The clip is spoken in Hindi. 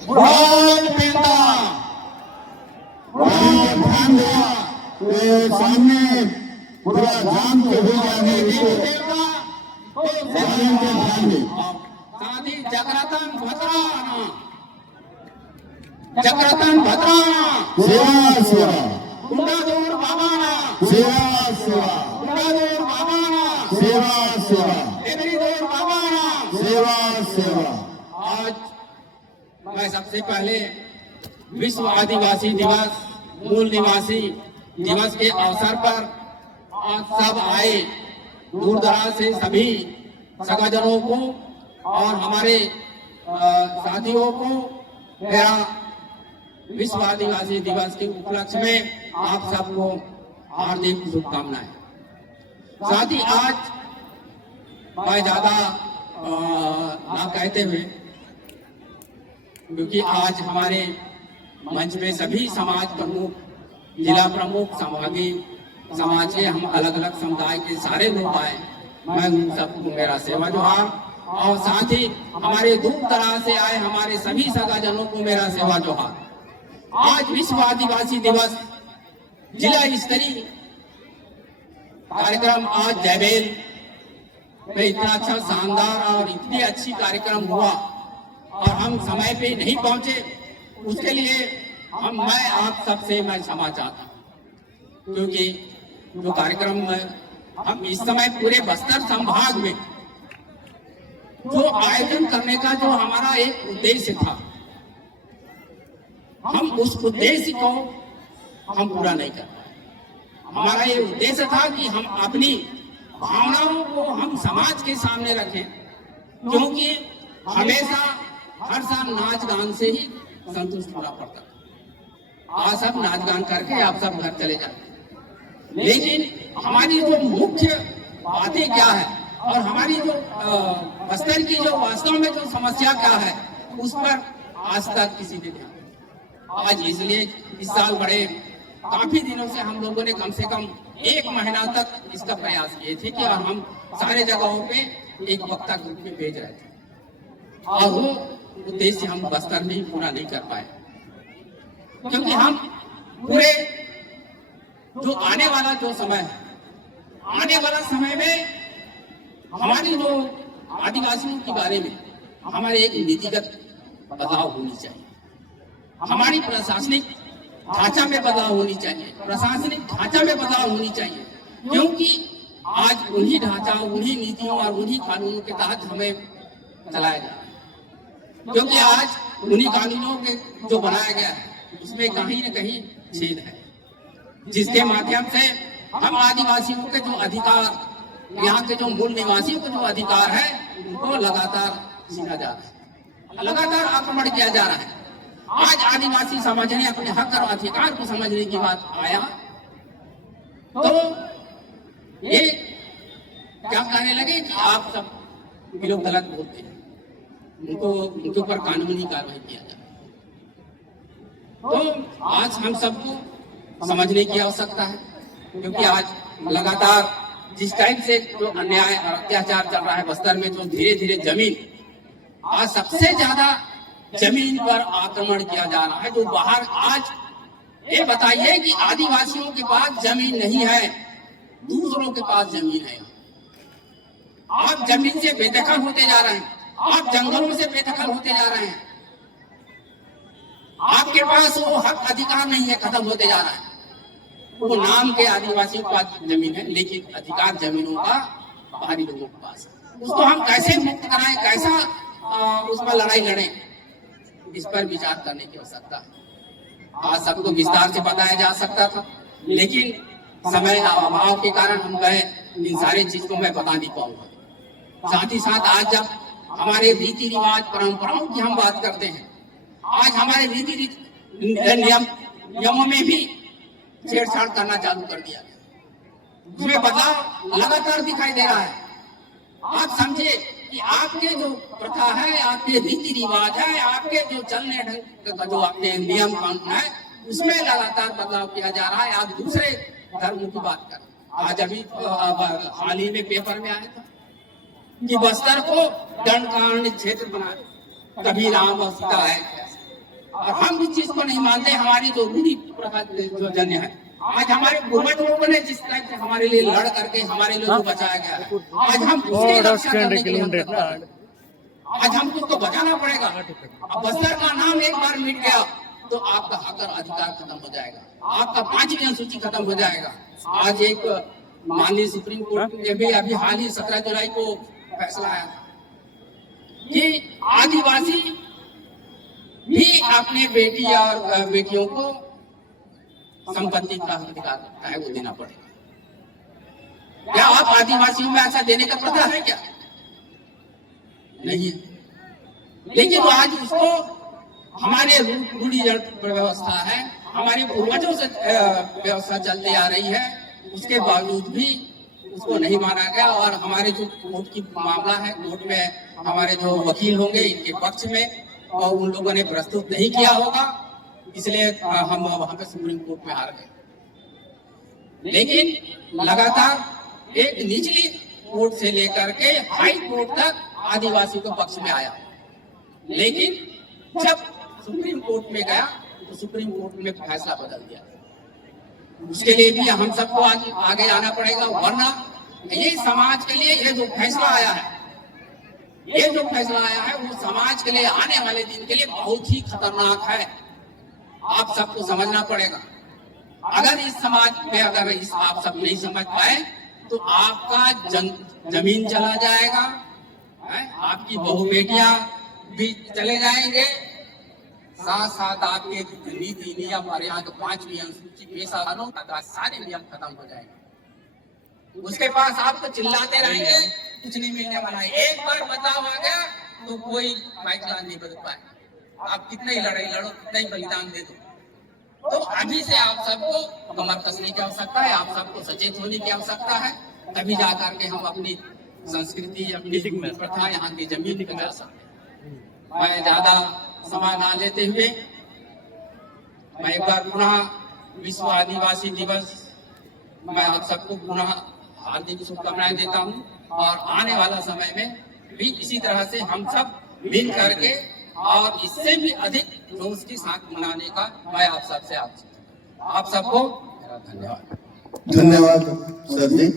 बुढ़ान पेंदा ध्यान दिया तो सामने पूरा जाम तो हो जाने साथी जगरतन भद्रा सेवा सेवा गुंडादोर बाबाना सेवा सेवा गुंडादोर बाबाना सेवा सेवा एवरीदोर बाबाना सेवा सेवा। आज मैं सबसे पहले विश्व आदिवासी दिवस मूल निवासी दिवस के अवसर पर आज सब आए दूर दराज से सभी सगाजनों को और हमारे साथियों को मेरा विश्व आदिवासी दिवस के उपलक्ष्य में आप सबको हार्दिक शुभकामनाएं। साथ ही आज मैं ज्यादा ना कहते हुए, क्योंकि आज हमारे मंच में सभी समाज प्रमुख, जिला प्रमुख, संभागीय समाज के हम अलग अलग समुदाय के सारे लोग आए, मैं उन सबको मेरा सेवा जोहार और साथ ही हमारे दूर दराज से आए हमारे सभी सगाजनों को मेरा सेवा जोहार। आज विश्व आदिवासी दिवस जिला स्तरीय कार्यक्रम आज जयबेल में इतना अच्छा शानदार और इतनी अच्छी कार्यक्रम हुआ और हम समय पे नहीं पहुंचे, उसके लिए मैं आप सबसे मैं क्षमा चाहता हूं, क्योंकि जो कार्यक्रम में हम इस समय पूरे बस्तर संभाग में जो आयोजन करने का जो हमारा एक उद्देश्य था, हम उस उद्देश्य को हम पूरा नहीं कर पाए। हमारा ये उद्देश्य था कि हम अपनी भावनाओं को हम समाज के सामने रखें, क्योंकि हमेशा हर साल नाच गान से ही संतुष्ट होना पड़ता था। आज सब नाच गान करके आप सब घर चले जाते, लेकिन हमारी जो मुख्य बातें क्या है और हमारी जो बस्तर की जो वास्तव में जो समस्या क्या है, उस पर आज तक किसी ने ध्यान। आज इसलिए इस साल बड़े काफी दिनों से हम लोगों ने कम से कम 1 महीना तक इसका प्रयास किए थे कि और हम सारे जगहों पे एक वक्ता के रूप में भेज रहे थे और वो उद्देश्य हम बस्तर में ही पूरा नहीं कर पाए, क्योंकि हम पूरे जो आने वाला जो समय है, आने वाला समय में हमारी जो आदिवासियों के बारे में हमारे एक नीतिगत बदलाव होनी चाहिए, हमारी प्रशासनिक ढांचा में बदलाव होनी चाहिए, प्रशासनिक ढांचा में बदलाव होनी चाहिए, क्योंकि आज उन्हीं ढांचा, उन्हीं नीतियों और उन्हीं कानूनों के तहत हमें चलाया जा रहा है। क्योंकि आज उन्हीं कानूनों के जो बनाया गया है उसमें कहीं न कहीं छेद है, जिसके माध्यम से हम आदिवासियों के जो अधिकार, यहाँ के जो मूल निवासियों के जो अधिकार है, उनको लगातार छीना जा रहा है, लगातार आक्रमण किया जा रहा है। आज आदिवासी समाज ने अपने हक और अधिकार को समझने की बात आया तो ये क्या कहने लगे कि आप सब लोग गलत बोलते हैं, उनके ऊपर कानूनी कार्रवाई किया जाए। तो आज हम सबको समझने की आवश्यकता है, क्योंकि आज लगातार जिस टाइप से जो अन्याय और अत्याचार चल रहा है बस्तर में, जो धीरे धीरे जमीन, आज सबसे ज्यादा जमीन पर आक्रमण किया जा रहा है। जो बाहर आज ये बताइए कि आदिवासियों के पास जमीन नहीं है, दूसरों के पास जमीन है। आप जमीन से बेदखल होते जा रहे हैं, आप जंगलों से बेदखल होते जा रहे हैं, आपके पास वो हक अधिकार नहीं है, खत्म होते जा रहा है। वो नाम के आदिवासियों के पास जमीन है, लेकिन अधिकार जमीनों का बाहरी लोगों के पास है। उसको हम कैसे मुक्त कराएं, कैसा उस पर लड़ाई लड़ें, इस पर विचार करने की आवश्यकता है। आज सबको विस्तार से बताया जा सकता था, लेकिन समय अभाव के कारण हम गए, इन सारी चीज को मैं बता नहीं पाऊंगा। साथ ही साथ आज जब हमारे रीति रिवाज परंपराओं की हम बात करते हैं, आज हमारे रीति नियमों में भी छेड़छाड़ करना चालू कर दिया गया, उसमें बदलाव लगातार दिखाई दे रहा है। आप समझिए कि आपके जो प्रथा है, आपके रीति रिवाज है, आपके जो चलने ढंग का जो आपके नियम कानून है, उसमें लगातार बदलाव किया जा रहा है। आप दूसरे धर्म की बात करें, आज अभी हाल ही में पेपर में आया था कि बस्तर को दंडकांड क्षेत्र बना, कभी राम और सीता है, और हम इस चीज को नहीं मानते। हमारी जो रूढ़ी प्रथा जो जन्य है, आज हमारे पूर्वज लोगों ने जिस तरह से हमारे लिए लड़ करके हमारे लिए जो बचाया गया है, आज हम उसकी रक्षा करने के लिए हम तत्पर हैं। आज हमको उसको बचाना पड़ेगा। अब बस्तर का नाम एक बार मिट गया तो आपका हक और अधिकार खत्म हो जाएगा, आपका 5वीं अनुसूची खत्म हो जाएगा। आज एक माननीय सुप्रीम कोर्ट ने भी अभी हाल ही 17 जुलाई को फैसला आया कि आदिवासी भी अपने बेटी और बेटियों को संपत्ति का अधिकार है वो देना पड़ेगा। क्या आप आदिवासियों में ऐसा देने का प्रथा है क्या? नहीं है। लेकिन आज उसको हमारे रूढ़िगत व्यवस्था है, हमारे पूर्वजों से व्यवस्था चलती आ रही है, उसके बावजूद भी उसको नहीं माना गया। और हमारे जो कोर्ट की मामला है, कोर्ट में हमारे जो वकील होंगे इनके पक्ष में और उन लोगों ने प्रस्तुत नहीं किया होगा, इसलिए हम वहां पे सुप्रीम कोर्ट में हार गए। लेकिन लगातार एक निचली कोर्ट से लेकर के हाई कोर्ट तक आदिवासी के पक्ष में आया, लेकिन जब सुप्रीम कोर्ट में गया तो सुप्रीम कोर्ट ने फैसला बदल दिया। उसके लिए भी हम सबको आगे आना पड़ेगा, वरना ये समाज के लिए ये जो फैसला आया है, ये जो फैसला आया है वो समाज के लिए आने वाले दिन के लिए बहुत ही खतरनाक है। आप सबको समझना पड़ेगा। अगर इस समाज में अगर इस आप सब नहीं समझ पाए तो आपका जमीन चला जाएगा, आपकी बहु बेटियां भी चले जाएंगे, साथ साथ आपके नीति नियम और यहाँ के 5वीं अनुसूची पेशा कानून का सारे नियम खत्म हो जाएंगे। उसके पास आपको चिल्लाते रहेंगे, कुछ नहीं मिलने वाला है। एक बार बचाव आ गया तो कोई पाइपलाइन नहीं बदल पाए। आप कितने ही लड़ाई लड़ो, कितना ही बलिदान दे दो। तो अभी से आप सबको कमर कसने की आवश्यकता है, आप सबको सचेत होने की आवश्यकता है, तभी जाकर के हम अपनी संस्कृति, अपनी प्रथा, यहाँ की जमीन पे कर सकते हैं। मैं ज्यादा समय ना लेते हुए मैं एक बार पुनः विश्व आदिवासी दिवस मैं आप सबको पुनः हार्दिक शुभकामनाएं देता हूं। और आने वाला समय में भी इसी तरह से हम सब मिल करके और इससे भी अधिक जोश के साथ मनाने का मैं आप सबसे आप सबको धन्यवाद। धन्यवाद सर जी।